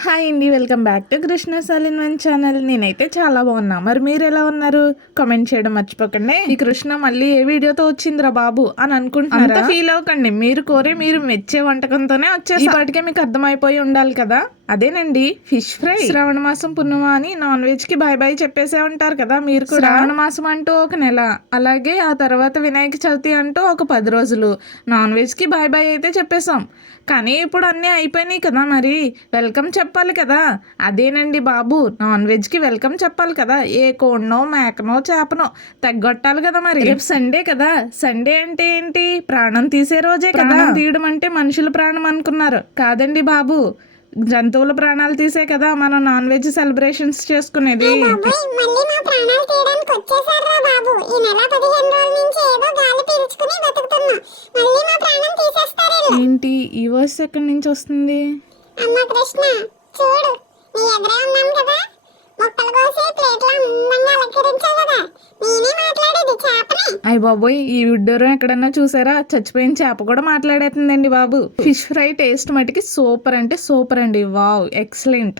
Hi అండి welcome back to Krishna సలిన్ one channel. నేనైతే చాలా బాగున్నా. మరి మీరు ఎలా ఉన్నారు? కామెంట్ చేయడం మర్చిపోకండి. ఈ కృష్ణ మళ్ళీ ఏ వీడియోతో వచ్చిందిరా బాబు అని అనుకుంటున్నారా? ఫీల్ అవ్వకండి. మీరు కోరే మీరు మెచ్చే వంటకంతోనే వచ్చేసి. ఇప్పటికే మీకు అర్థమైపోయి ఉండాలి కదా? అదేనండి ఫిష్ ఫ్రై. శ్రావణ మాసం పున్నమ అని నాన్ వెజ్కి బాయ్ బాయ్ చెప్పేసే ఉంటారు కదా మీరు కూడా? శ్రావణ మాసం అంటూ ఒక నెల. అలాగే ఆ తర్వాత వినాయక చవితి అంటూ ఒక పది రోజులు. నాన్ వెజ్కి బాయ్ బాయ్ అయితే చెప్పేశాం. కానీ ఇప్పుడు అన్నీ అయిపోయినాయి కదా మరి. వెల్కమ్ చెప్పాలి కదా. అదేనండి బాబు నాన్ వెజ్కి వెల్కమ్ చెప్పాలి కదా. ఏ కోడినో మేకనో చేపనో తగ్గొట్టాలి కదా మరి. రేపు సండే కదా. సండే అంటే ఏంటి? ప్రాణం తీసే రోజే కదా. తీయడం అంటే మనుషుల ప్రాణం అనుకున్నారు. కాదండి బాబు. జంతువుల ప్రాణాలు తీసే కదా మనం నాన్ వెజ్ సెలబ్రేషన్స్ చేసుకునేది. ఏంటి ఈ వాయిస్ ఎక్కడి నుంచి వస్తుంది? అమ్మ కృష్ణ చూడు నీ ఎదురే కదా. అయ్యి బాబోయ్ ఈ విడ్డూరం ఎక్కడన్నా చూసారా? చచ్చిపోయిన చేప కూడా మాట్లాడేస్తుందండి బాబు. ఫిష్ ఫ్రై టేస్ట్ మటుకి సూపర్ అంటే సూపర్ అండి. Wow excellent.